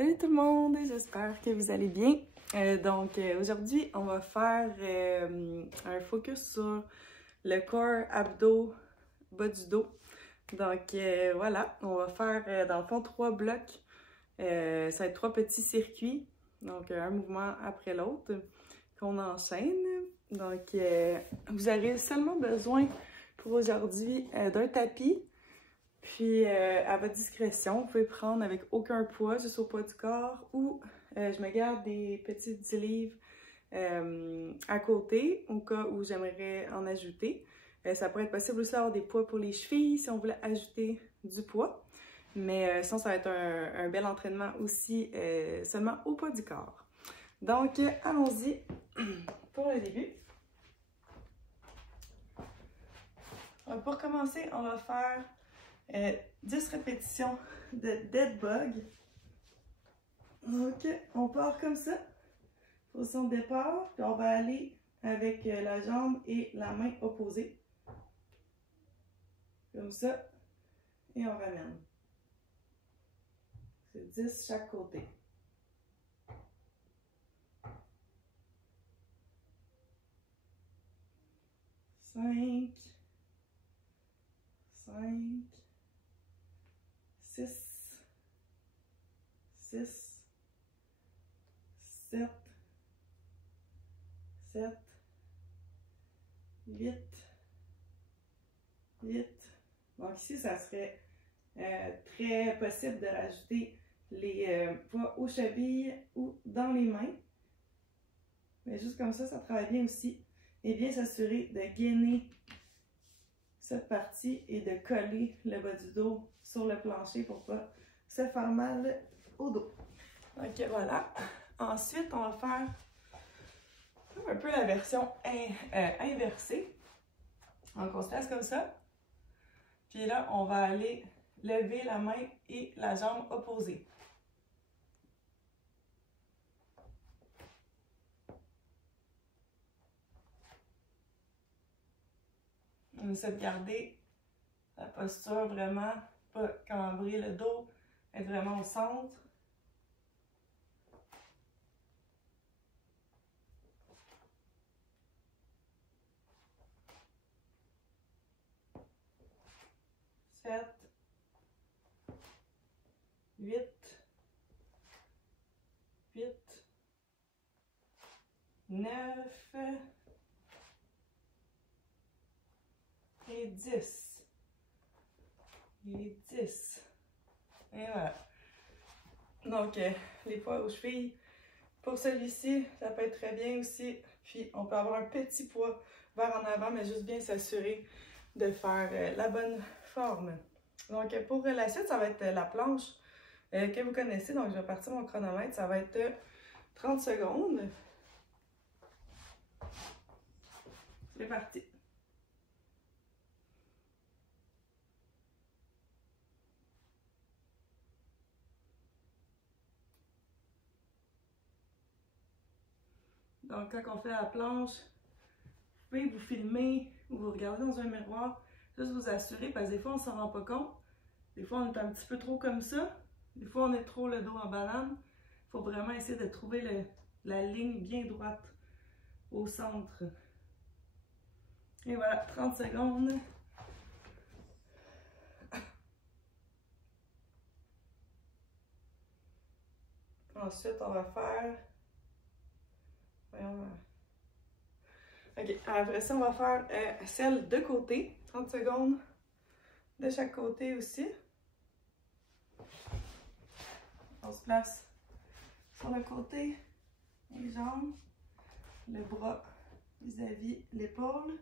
Salut tout le monde, j'espère que vous allez bien. Aujourd'hui, on va faire un focus sur le corps, abdos, bas du dos. Voilà, on va faire dans le fond 3 blocs. Ça va être 3 petits circuits, donc un mouvement après l'autre qu'on enchaîne. Vous aurez seulement besoin pour aujourd'hui d'un tapis. Puis, à votre discrétion, vous pouvez prendre avec aucun poids, juste au poids du corps, ou je me garde des petits 10 livres à côté, au cas où j'aimerais en ajouter. Ça pourrait être possible aussi d'avoir des poids pour les chevilles, si on voulait ajouter du poids. Mais sinon, ça va être un bel entraînement aussi, seulement au poids du corps. Donc, allons-y pour le début. Pour commencer, on va faire 10 répétitions de dead bug. Donc, on part comme ça, position de départ, puis on va aller avec la jambe et la main opposée. Comme ça, et on ramène. C'est 10 chaque côté. 5, 6, 7, 8. Donc ici, ça serait très possible de rajouter les poids aux chevilles ou dans les mains. Mais juste comme ça travaille bien aussi. Et bien s'assurer de gainer cette partie et de coller le bas du dos sur le plancher pour ne pas se faire mal au dos. Donc voilà. Ensuite, on va faire un peu la version inversée. Donc on se place comme ça. Puis là, on va aller lever la main et la jambe opposée. On essaie de garder la posture vraiment, pas cambrer le dos, être vraiment au centre. Sept, 8, 9 et 10. Et 10. Et voilà. Donc, les poids aux chevilles, pour celui-ci, ça peut être très bien aussi. Puis, on peut avoir un petit poids vers en avant, mais juste bien s'assurer de faire la bonne forme. Donc, pour la suite, ça va être la planche que vous connaissez. Donc, je vais partir mon chronomètre. Ça va être 30 secondes. C'est parti. Donc, quand on fait la planche, vous pouvez vous filmer ou vous regarder dans un miroir, juste vous assurer, parce que des fois, on ne s'en rend pas compte. Des fois, on est un petit peu trop comme ça. Des fois, on est trop le dos en banane. Il faut vraiment essayer de trouver la ligne bien droite au centre. Et voilà, 30 secondes. Ensuite, on va faire... Ok, après ça, on va faire celle de côté. 30 secondes de chaque côté aussi. On se place sur le côté, les jambes, le bras vis-à-vis l'épaule.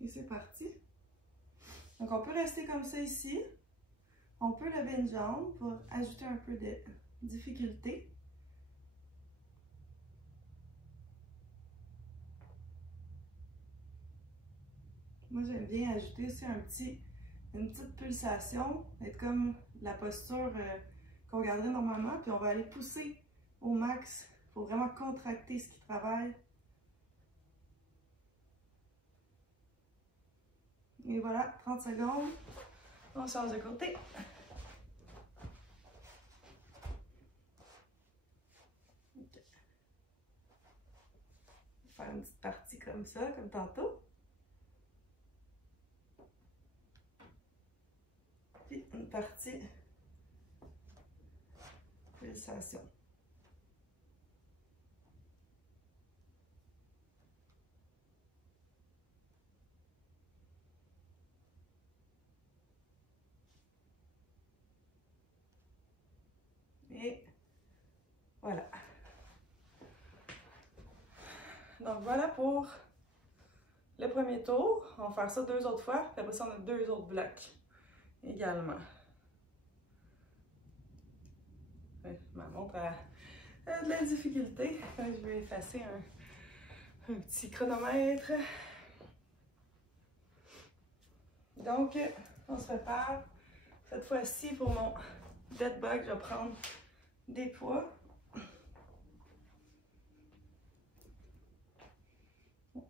Et c'est parti. Donc, on peut rester comme ça ici. On peut lever une jambe pour ajouter un peu de difficulté. Moi, j'aime bien ajouter aussi une petite pulsation, être comme la posture qu'on garderait normalement, puis on va aller pousser au max. Il faut vraiment contracter ce qui travaille. Et voilà, 30 secondes. On change de côté. une petite partie comme ça, comme tantôt. Puis une partie pulsation. Et voilà. Donc voilà pour le premier tour. On va faire ça 2 autres fois, puis après ça, on a 2 autres blocs également. Ma montre a de la difficulté. Je vais effacer un petit chronomètre. Donc, on se prépare. Cette fois-ci, pour mon dead bug, je vais prendre des poids.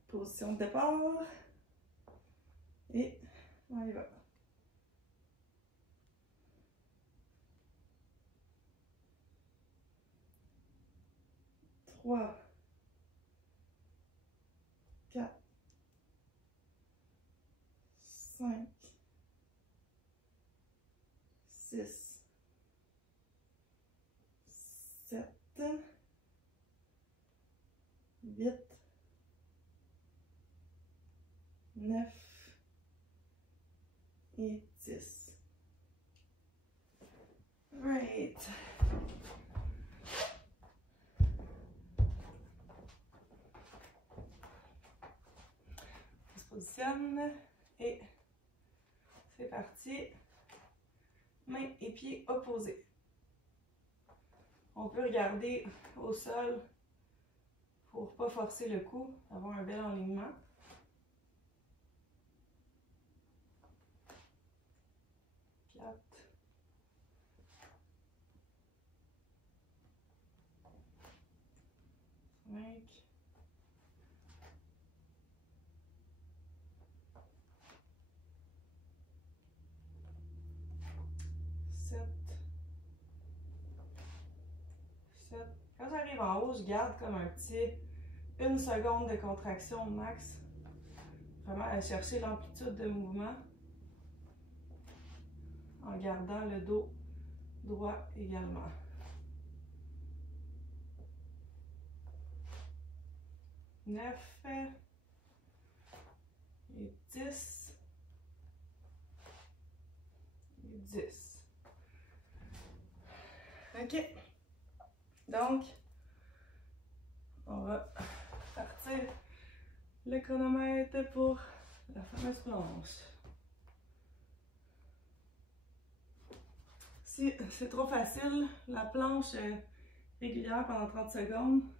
Position de départ. Et on y va. 3, 4, 5, 6, 7, 8, 9 et 10. Right. On se positionne et c'est parti. Mains et pieds opposés. On peut regarder au sol pour ne pas forcer le cou, avoir un bel alignement. Quand j'arrive en haut, je garde comme un petit 1 seconde de contraction max. Vraiment aller chercher l'amplitude de mouvement en gardant le dos droit également. 9 et 10 et 10. OK. Donc, on va partir le chronomètre pour la fameuse planche. Si c'est trop facile, la planche régulière pendant 30 secondes, vous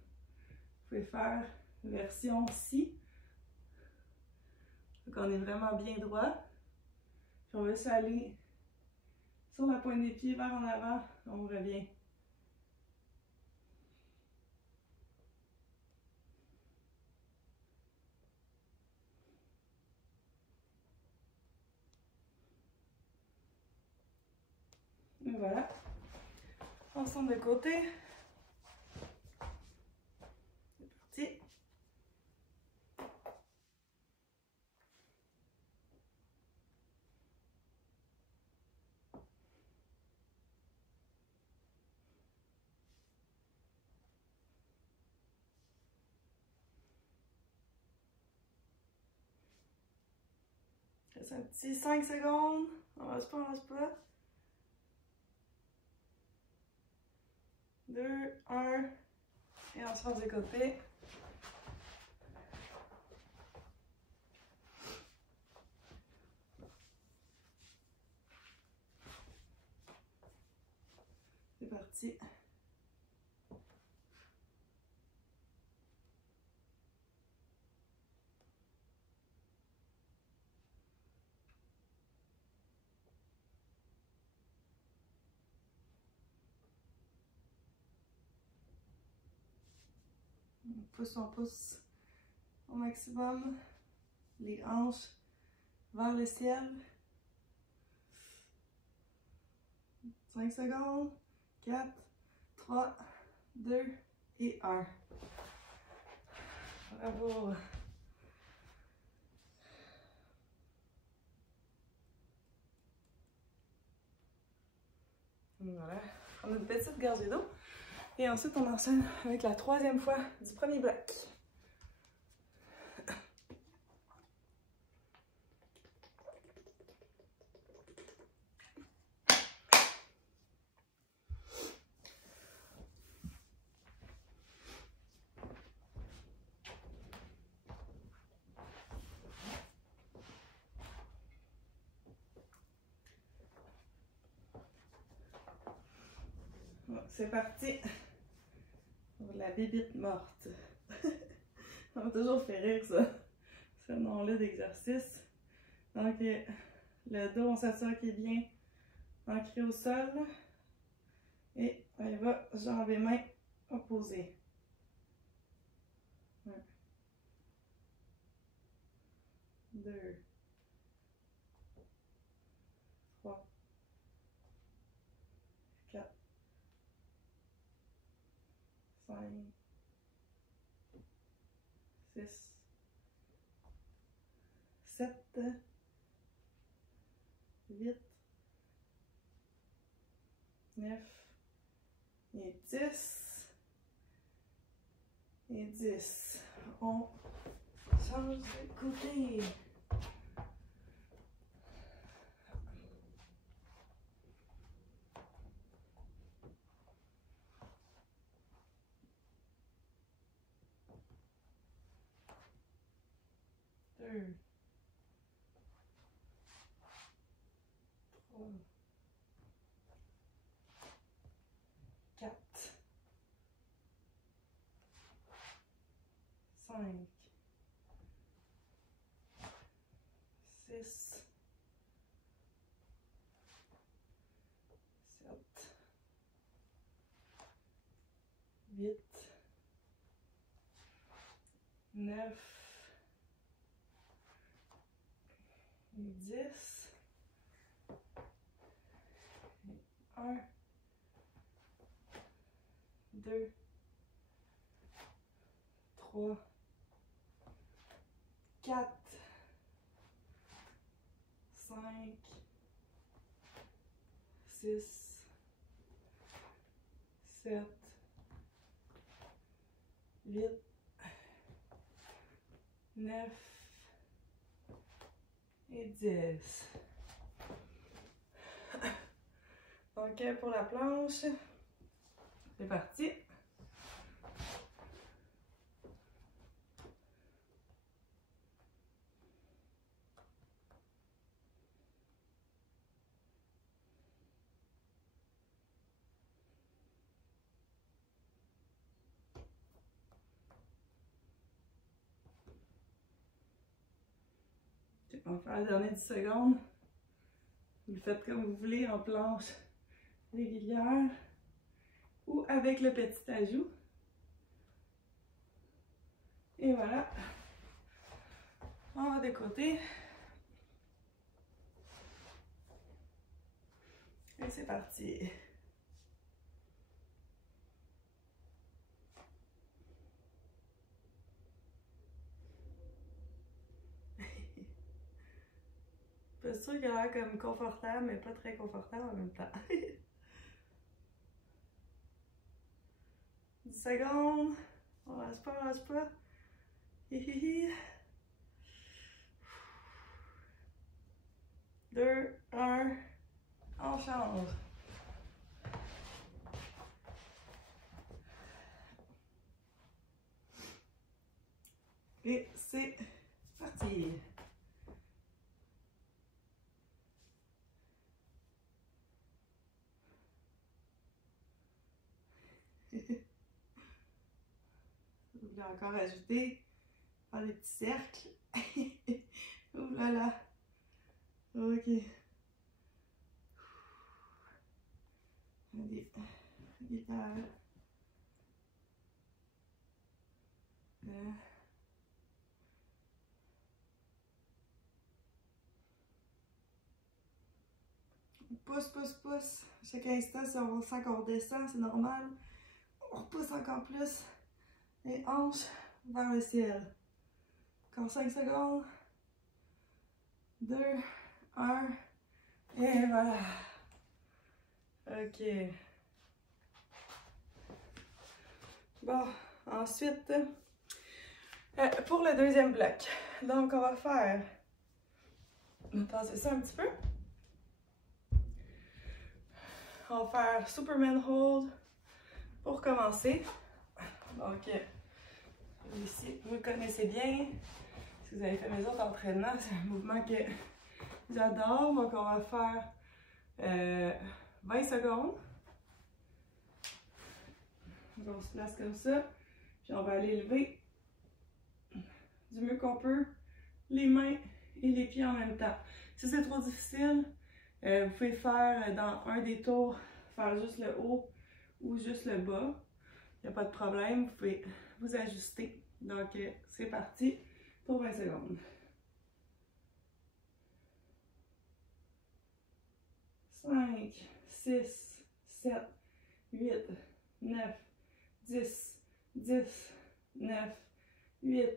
pouvez faire version ci. Donc on est vraiment bien droit. Puis on va s'aller sur la pointe des pieds vers en avant, on revient. Et voilà. Ensemble de côté. C'est parti. Reste un petit 5 secondes. On reste pas, on reste pas. 2, 1. Et on se passe de côté. C'est parti. On pousse au maximum les hanches vers le ciel. 5 secondes. 4, 3, 2 et 1. Bravo. Voilà. On a une petite gorgée d'eau. Et ensuite, on enchaîne avec la troisième fois du premier bloc. Bon, c'est parti pour la bébite morte. Ça m'a toujours fait rire, ça, ce nom-là d'exercice. Donc, le dos, on s'assure qu'il est bien ancré au sol. Et on y va, jambes et mains opposées. 1, 2, 3, 4, 5, 6, 7, 8, 9 et 10. Et 10. On change de côté. Deux. 3. 4. 5. 6. 7. 8. 9. Et 10. 1. 2. 3. 4. 5. 6. 7. 8. 9. Et 10. Donc, pour la planche, c'est parti. On va faire la dernière 10 secondes. Vous le faites comme vous voulez en planche régulière ou avec le petit ajout. Et voilà. On va de côté. Et c'est parti. Posture qui a l'air comme confortable, mais pas très confortable en même temps. 10 secondes. On lâche pas, on lâche pas. Hihihi. 2, 1. On change. Et c'est parti. Vous voulez encore ajouter, faire des petits cercles. Ouh là là. Ok. Des guitares. Pousse, pousse, pousse. Chaque instant, si on sent qu'on redescend, c'est normal. On repousse encore plus. Les hanches vers le ciel. Encore 5 secondes. 2, 1, et voilà. Ok. Bon, ensuite, pour le deuxième bloc, donc on va faire, on va passer ça un petit peu. On va faire Superman Hold pour commencer. Donc, ici, vous le connaissez bien. Si vous avez fait mes autres entraînements, c'est un mouvement que j'adore. Donc, on va faire 20 secondes. Donc, on se place comme ça. Puis, on va aller lever du mieux qu'on peut les mains et les pieds en même temps. Si c'est trop difficile, vous pouvez faire dans un des tours, faire juste le haut ou juste le bas. Il n'y a pas de problème, vous pouvez vous ajuster. Donc, c'est parti pour 20 secondes. 5, 6, 7, 8, 9, 10, 10, 9, 8,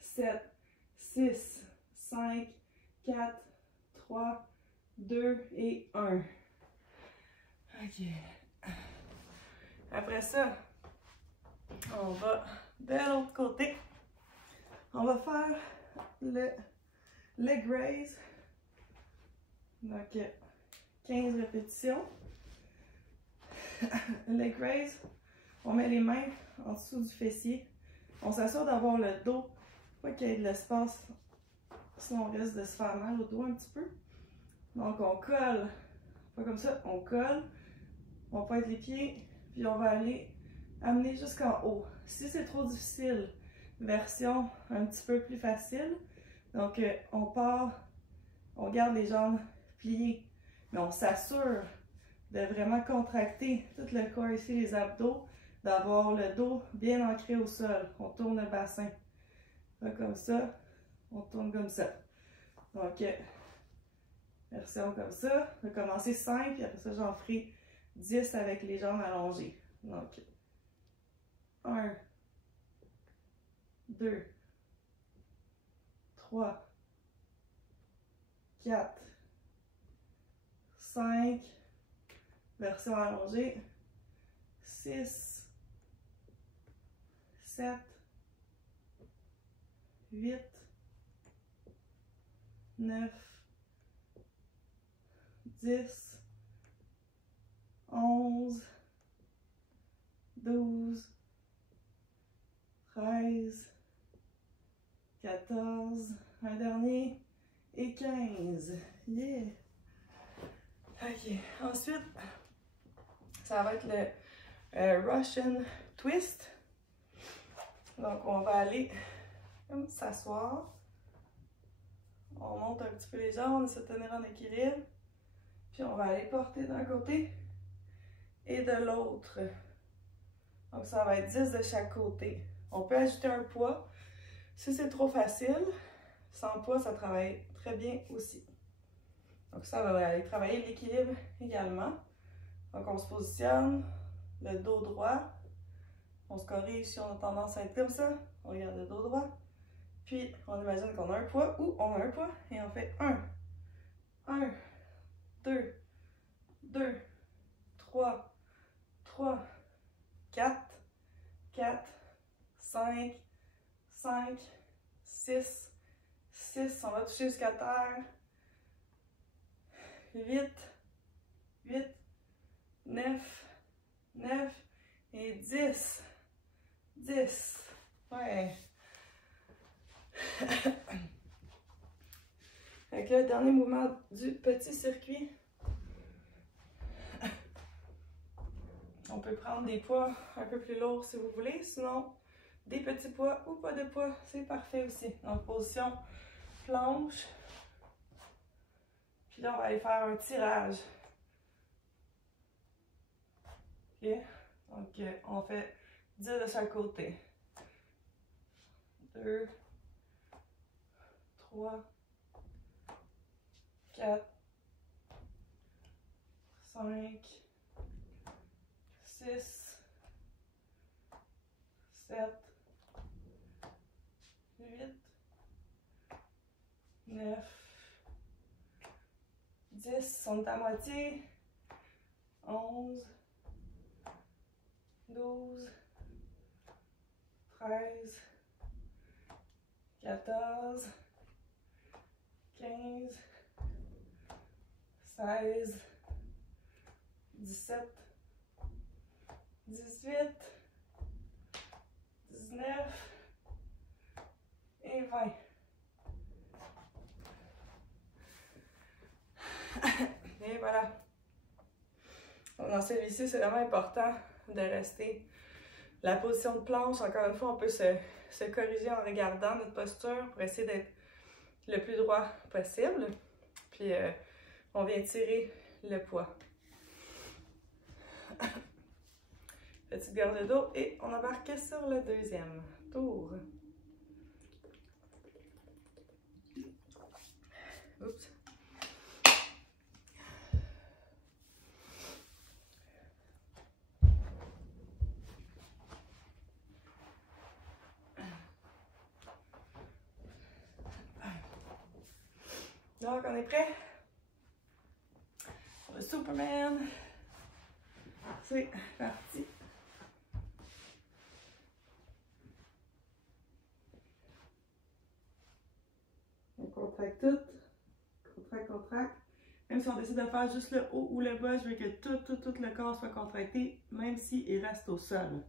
7, 6, 5, 4, 3, 2 et 1. OK. Après ça, on va de l'autre côté. On va faire le leg raise. Donc, 15 répétitions. Leg raise, on met les mains en dessous du fessier. On s'assure d'avoir le dos, pas qu'il y ait de l'espace, sinon on risque de se faire mal au dos un petit peu. Donc on colle, pas comme ça, on colle, on pointe les pieds, puis on va aller amener jusqu'en haut. Si c'est trop difficile, version un petit peu plus facile. Donc on part, on garde les jambes pliées, mais on s'assure de vraiment contracter tout le corps ici, les abdos, d'avoir le dos bien ancré au sol. On tourne le bassin. Là, comme ça, on tourne comme ça. Donc, version comme ça. On va commencer 5, puis après ça, j'en ferai 10 avec les jambes allongées. Donc, 1, 2, 3, 4, 5, version allongée, 6, 7, 8, 9, 10, 11, 12, 13, 14, un dernier, et 15. Yeah! Ok, ensuite, ça va être le Russian Twist. Donc, on va aller comme s'asseoir. On monte un petit peu les jambes, on essaie de tenir en équilibre. Puis, on va aller porter d'un côté et de l'autre. Donc, ça va être 10 de chaque côté. On peut ajouter un poids. Si c'est trop facile, sans poids, ça travaille très bien aussi. Donc, ça va aller travailler l'équilibre également. Donc, on se positionne, le dos droit. On se corrige si on a tendance à être comme ça. On regarde le dos droit. Puis, on imagine qu'on a un poids ou on a un poids. Et on fait 1, 1, 2, 2, 3, 3, 4, 4, 5, 5, 6, 6. On va toucher jusqu'à terre. 8, 8, 9, 9 et 10. 10. Ouais. Avec le dernier mouvement du petit circuit, on peut prendre des poids un peu plus lourds si vous voulez. Sinon, des petits poids ou pas de poids, c'est parfait aussi. Donc, position planche. Puis là, on va aller faire un tirage. OK? Donc, on fait 10 de chaque côté. 2, 3, 4, 5, 6, 7, 9, 10, on est à moitié, 11, 12, 13, 14, 15, 16, 17, 18, 19 et 20. Et voilà. Dans celui-ci, c'est vraiment important de rester. La position de planche, encore une fois, on peut se corriger en regardant notre posture pour essayer d'être le plus droit possible. Puis, on vient tirer le poids. Petite garde de dos et on embarque sur le deuxième tour. Oups. Donc, on est prêt? Le Superman. C'est parti. On contracte tout. Contracte, contracte. Même si on décide de faire juste le haut ou le bas, je veux que tout le corps soit contracté, même s'il reste au sol.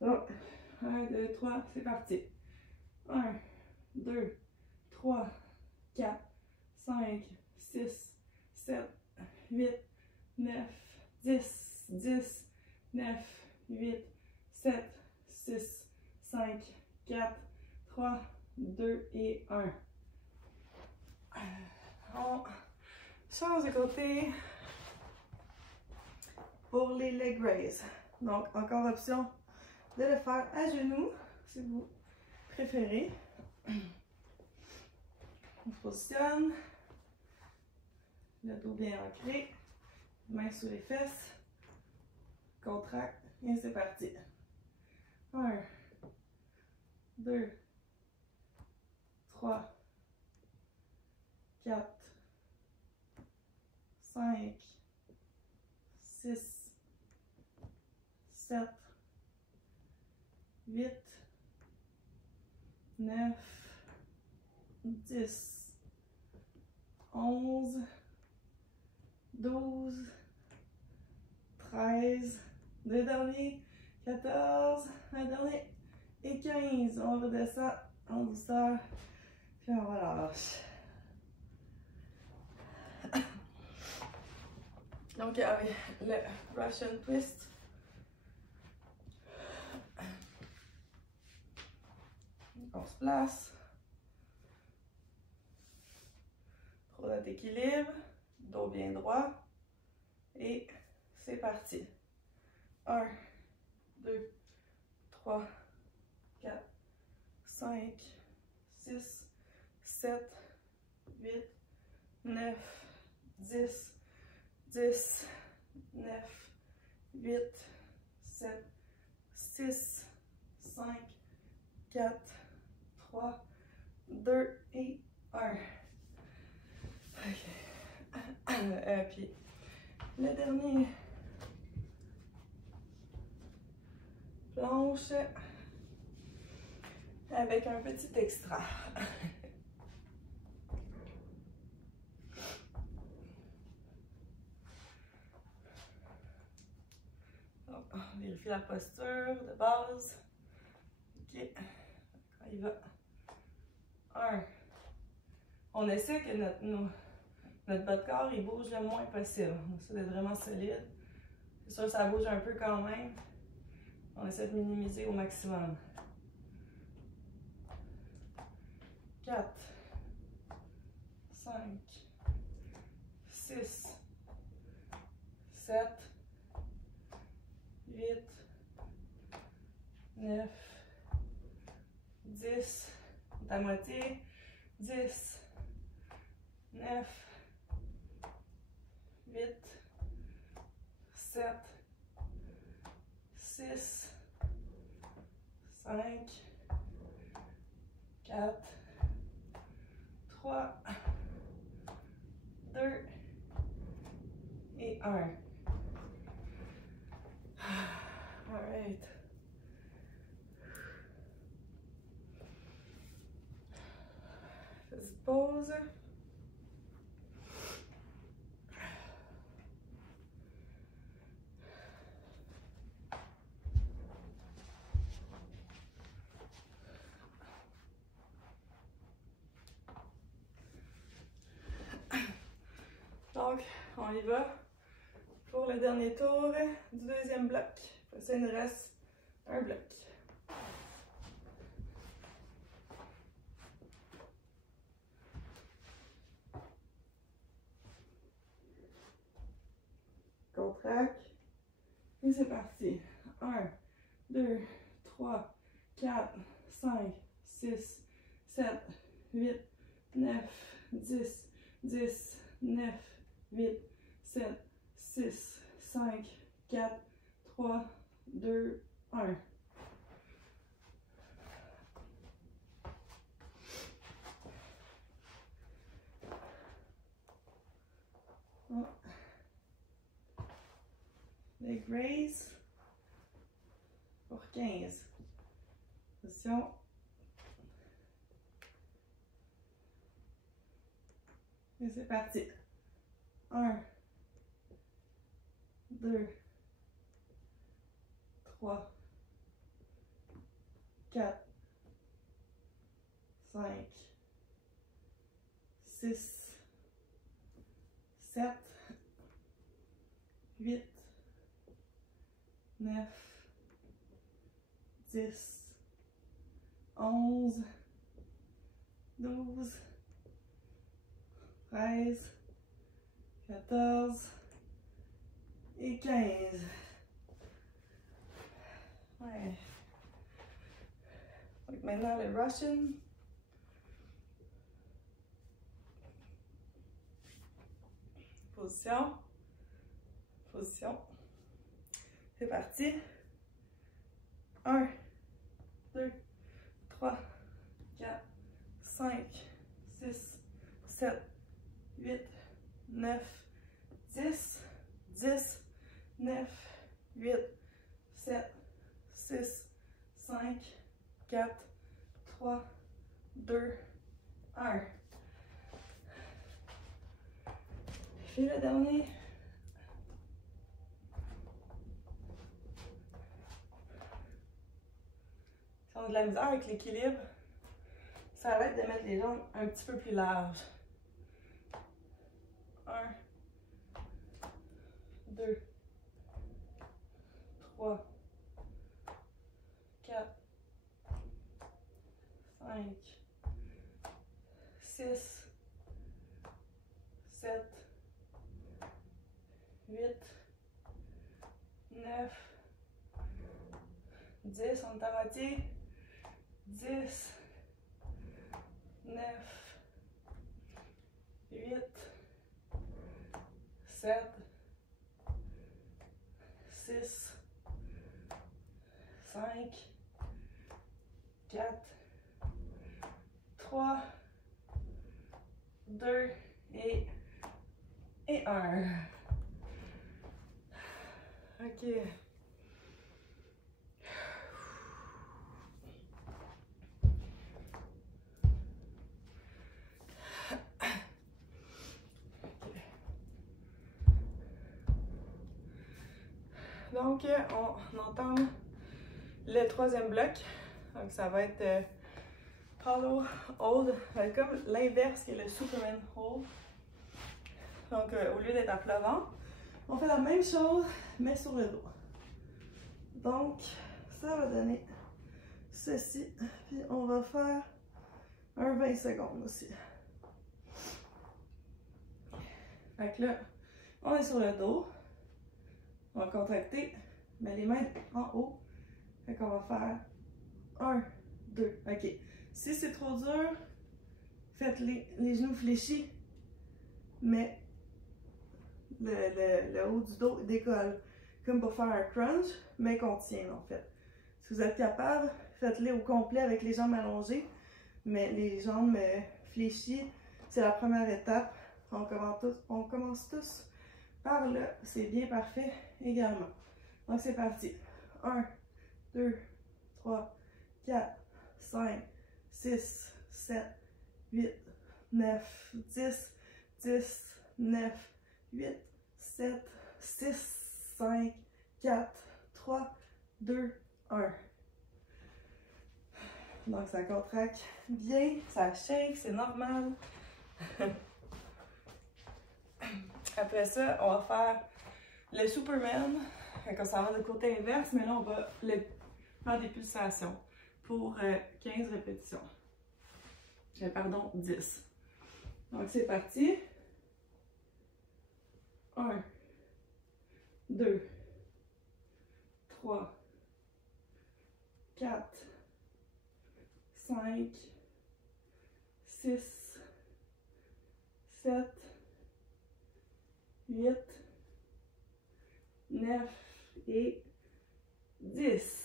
Donc, 1, 2, 3, c'est parti. 1, 2, 3, 4, 5, 6, 7, 8, 9, 10, 10, 9, 8, 7, 6, 5, 4, 3, 2 et 1. On change de côté pour les leg raises. Donc, encore option de le faire à genoux, si vous préférez. On se positionne, le dos bien ancré, mains sous les fesses, contracte et c'est parti. 1, 2, 3, 4, 5, 6, 7, 8, 9, 10, 11, 12, 13, deux derniers, 14, un dernier et 15. On redescend en douceur, puis on relâche. Donc avec le Russian Twist, on se place, trouve notre équilibre, dos bien droit et c'est parti. 1, 2, 3, 4, 5, 6, 7, 8, 9, 10, 10, 9, 8, 7, 6, 5, 4, 3, 2 et 1. OK. Puis le dernier. Planche avec un petit extra. On vérifie la posture de base. OK. Il va. 1. On essaie que notre bas de corps il bouge le moins possible. On essaie d'être vraiment solide. C'est sûr que ça bouge un peu quand même. On essaie de minimiser au maximum. 4, 5, 6, 7, 8, 9, 10, à moitié, 10, 9, 8, 7, 6, 5, 4, 3, 2 et 1. Alright. Petite pause. Donc, on y va pour le dernier tour du deuxième bloc. Après ça, il nous reste un bloc. Contracte. Et c'est parti. 1, 2, 3, 4, 5, 6, 7, 8, 9, 10, 10, 9, 8, 7, 6, 5, 4, 3, 2, 1. Oh. Leg raise pour 15. Position. Et c'est parti. 1, 2, 3, 4, 5, 6, 7, 8, 9, 10, 11, 12, 13, 14 et 15. Ouais. Donc maintenant le Russian. Position. Position. C'est parti. 1, 2, 3, 4, 5, 6, 7, 8, 9, 10, 10, 9, 8, 7, 6, 5, 4, 3, 2, 1. Fais le dernier. Si on a de la misère avec l'équilibre, ça va être de mettre les jambes un petit peu plus larges. 1, 2, 3, 4, 5, 6, 7, 8, 9, 10, on est à moitié. 10, 9, 8, 7, 6, 5, 4, 3, 2 et 1. OK. Donc, on entame le troisième bloc. Donc, ça va être hollow hold, comme l'inverse qui est le Superman hold. Donc, au lieu d'être à plat ventre, on fait la même chose, mais sur le dos. Donc, ça va donner ceci. Puis, on va faire un 20 secondes aussi. Fait que là, on est sur le dos. On va contracter, mais les mains en haut. Fait qu'on va faire 1, 2. OK. Si c'est trop dur, faites les genoux fléchis, mais le haut du dos décolle. Comme pour faire un crunch, mais qu'on tient en fait. Si vous êtes capable, faites-les au complet avec les jambes allongées, mais les jambes fléchies, C'est la première étape. On commence tous par là. C'est bien parfait également. Donc c'est parti. 1, 2, 3, 4, 5, 6, 7, 8, 9, 10, 10, 9, 8, 7, 6, 5, 4, 3, 2, 1. Donc ça contracte bien, ça shake, c'est normal. Après ça, on va faire le Superman. Quand ça va du côté inverse, mais là on va faire des pulsations pour 15 répétitions. Pardon, 10. Donc c'est parti. 1, 2, 3, 4, 5, 6, 7, 8, 9 et 10.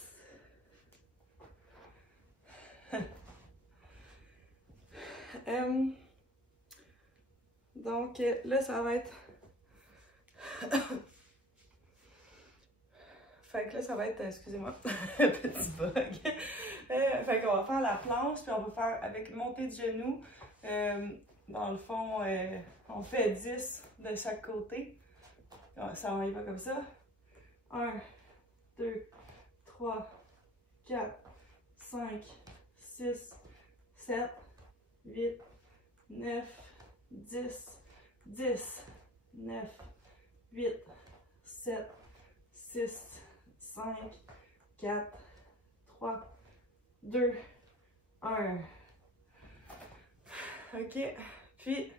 Donc là, ça va être... Fait que là, ça va être... Excusez-moi, petit bug. Fait qu'on va faire la planche, puis on va faire avec montée de genoux. Dans le fond, on fait 10 de chaque côté. Ça, on y va comme ça. 1, 2, 3, 4, 5, 6, 7, 8, 9, 10, 10, 9, 8, 7, 6, 5, 4, 3, 2, 1. OK. Puis,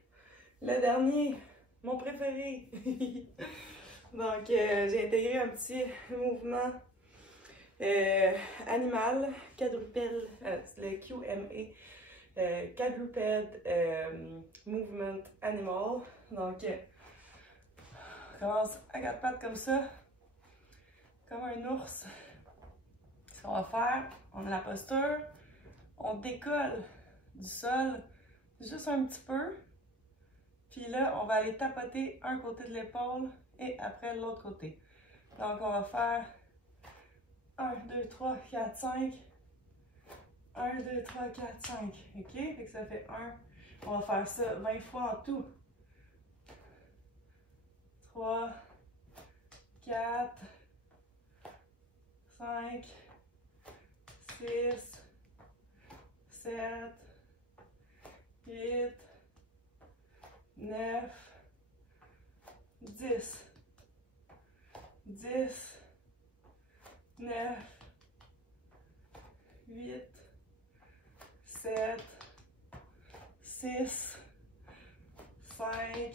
le dernier, mon préféré. Donc, j'ai intégré un petit mouvement animal, quadrupède, le QMA, quadruped movement animal. Donc, on commence à quatre pattes comme ça, comme un ours. Ce qu'on va faire, on a la posture, on décolle du sol juste un petit peu. Puis là, on va aller tapoter un côté de l'épaule et après l'autre côté. Donc, on va faire 1, 2, 3, 4, 5. 1, 2, 3, 4, 5. OK? Fait que ça fait 1. On va faire ça 20 fois en tout. 3, 4, 5, 6, 7, 8, 9, 10, 10, 9, 8, 7, 6, 5,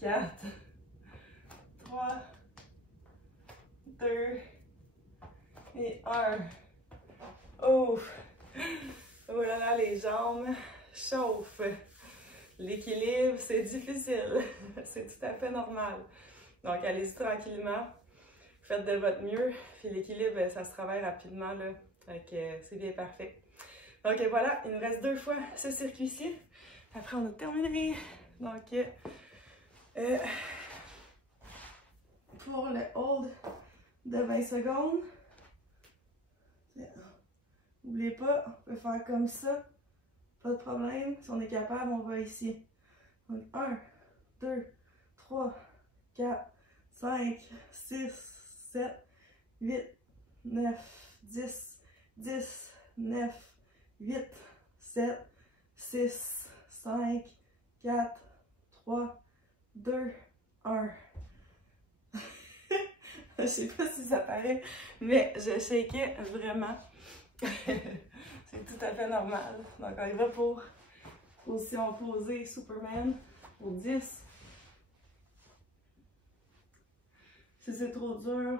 4, 3, 2 et 1. Ouf! Oh là là, les jambes chauffent. L'équilibre, c'est difficile. C'est tout à fait normal. Donc, allez-y tranquillement. Faites de votre mieux. Puis l'équilibre, ça se travaille rapidement, là. Donc, c'est bien parfait. Donc, voilà, il nous reste 2 fois ce circuit-ci. Après, on a terminé. Donc, pour le hold de 20 secondes, n'oubliez pas, on peut faire comme ça. Pas de problème. Si on est capable, on va ici. Donc, 1, 2, 3, 4, 5, 6, 7, 8, 9, 10, 10, 9, 8, 7, 6, 5, 4, 3, 2, 1. Je sais pas si ça paraît, mais je shakeais vraiment. C'est tout à fait normal. Donc, on y va pour position posée Superman pour 10. Si c'est trop dur,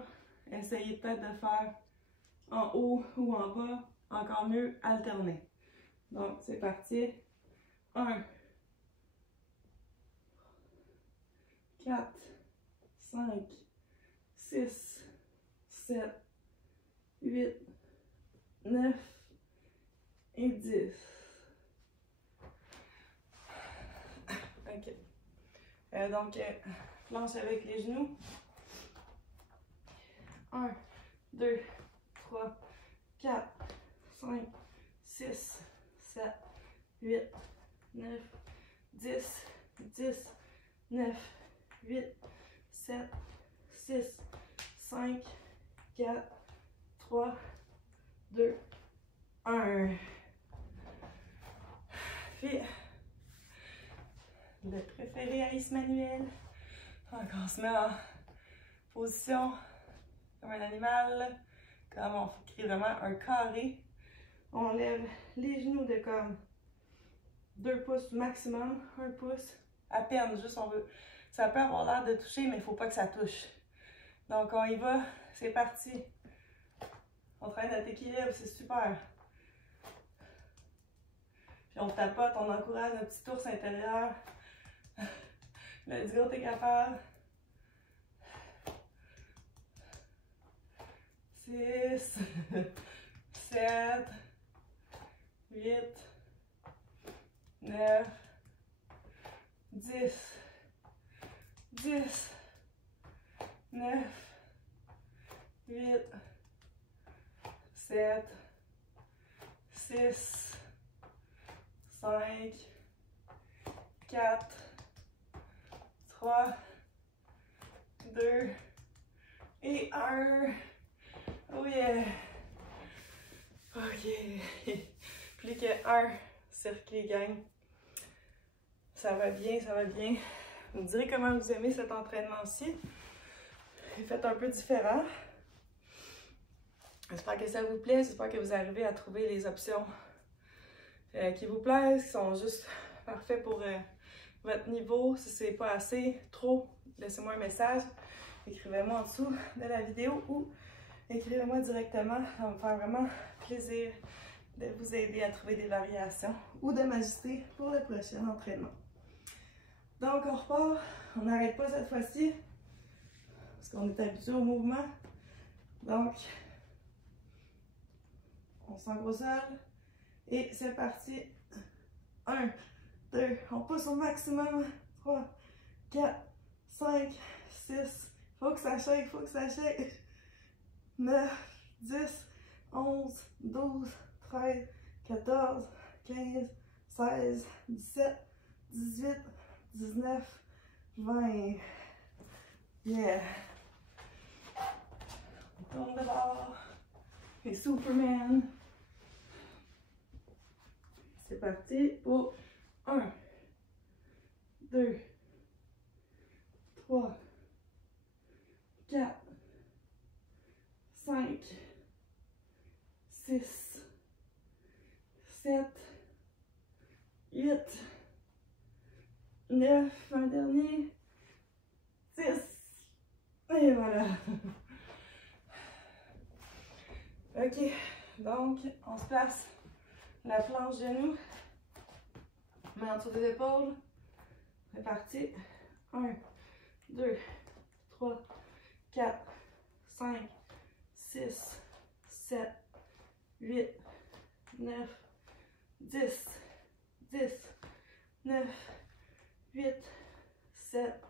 essayez peut-être de faire en haut ou en bas. Encore mieux, alterner. Donc, c'est parti. 1, 4, 5, 6, 7, 8, 9 et 10. Planche avec les genoux. 1, 2, 3, 4, 5, 6, 7, 8, 9, 10, 10, 9, 8, 7, 6, 5, 4, 3, 2, 1. Puis, le préféré à Ismanuel. Donc, on se met en position comme un animal, comme on crée vraiment un carré. On lève les genoux de comme 2 pouces maximum, 1 pouce, à peine, juste on veut. Ça peut avoir l'air de toucher, mais il ne faut pas que ça touche. Donc on y va, c'est parti. On travaille notre équilibre, c'est super. Puis on tapote, on encourage notre petit ours intérieur. Let's go, t'es capable. 6, 7, 8, 9, 10, 10, 9, 8, 7, 6, 5, 4, 3, 2 et 1. Oh yeah! Ok. Plus qu'un circuit, gang. Ça va bien, ça va bien. Vous me direz comment vous aimez cet entraînement-ci. Faites un peu différent. J'espère que ça vous plaît. J'espère que vous arrivez à trouver les options qui vous plaisent, qui sont juste parfaits pour votre niveau. Si c'est pas assez, trop, laissez-moi un message. Écrivez-moi en dessous de la vidéo ou écrivez-moi directement. Ça va me faire vraiment plaisir de vous aider à trouver des variations ou de m'ajuster pour le prochain entraînement. Donc, on repart. On n'arrête pas cette fois-ci parce qu'on est habitué au mouvement. Donc, on s'engros au sol et c'est parti. 1, 2, on pousse au maximum. 3, 4, 5, 6. Faut que ça shake, faut que ça shake. 9, 10, 11, 12, 13, 14, 15, 16, 17, 18, 19, 20. Yeah. On tourne de bord. Et Superman. C'est parti pour 1, 2, 3, 4, 5, 6, 7, 8, 9, un dernier, 10, et voilà. Ok, donc on se place la planche genou, main en dessous des épaules, c'est parti. 1, 2, 3, 4, 5, 6, 7, 8, 9, 10, 10, 9, 8, 7,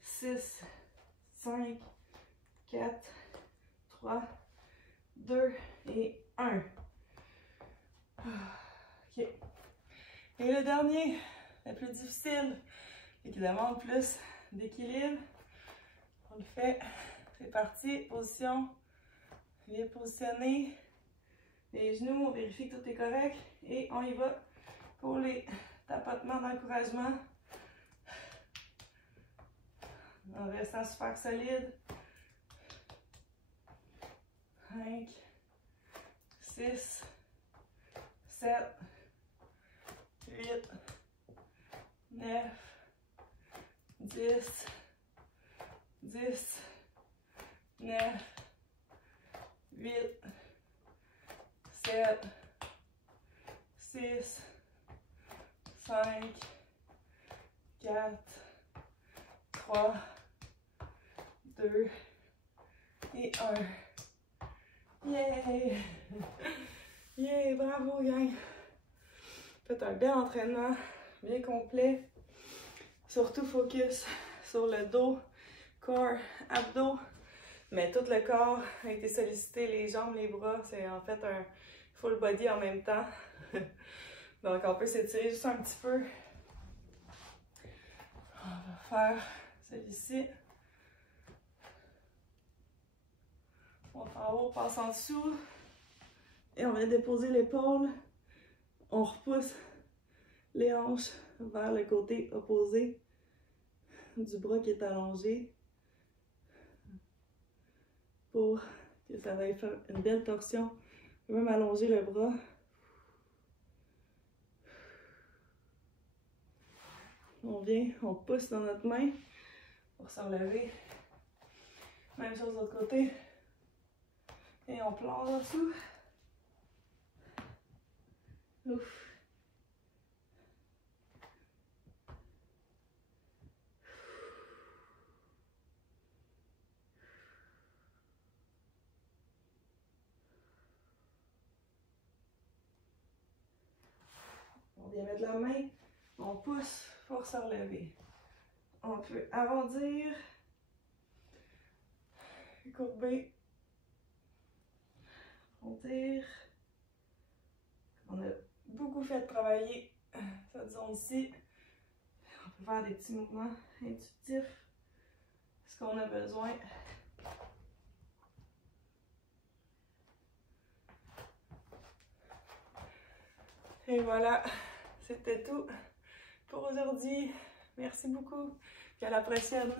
6, 5, 4, 3, 2 et 1. Ok. Et le dernier, le plus difficile et qui demande plus d'équilibre, on le fait. C'est parti, position, bien positionné, les genoux, on vérifie que tout est correct et on y va pour les tapotements d'encouragement en restant super solide. 5, 6, 7, 8, 9, 10, 10, 9, 8, 7, 6, 5, 4, 3, 2 et 1. Yeah! Yeah! Bravo, gang! Faites un bel entraînement, bien complet. surtout focus sur le dos, corps, abdos. Mais tout le corps a été sollicité, les jambes, les bras, c'est en fait un full body en même temps. Donc on peut s'étirer juste un petit peu. On va faire celui-ci. On va faire en haut, on passe en dessous. Et on vient déposer l'épaule. On repousse les hanches vers le côté opposé du bras qui est allongé pour que ça va faire une belle torsion. Je vais même allonger le bras. On vient, on pousse dans notre main pour se relever. Même chose de l'autre côté. Et on plonge en dessous. Ouf. On vient mettre la main, on pousse pour se relever. On peut arrondir, courber, arrondir. On a beaucoup fait travailler cette zone-ci. On peut faire des petits mouvements intuitifs, ce qu'on a besoin. Et voilà, c'était tout pour aujourd'hui. Merci beaucoup. Puis à la prochaine.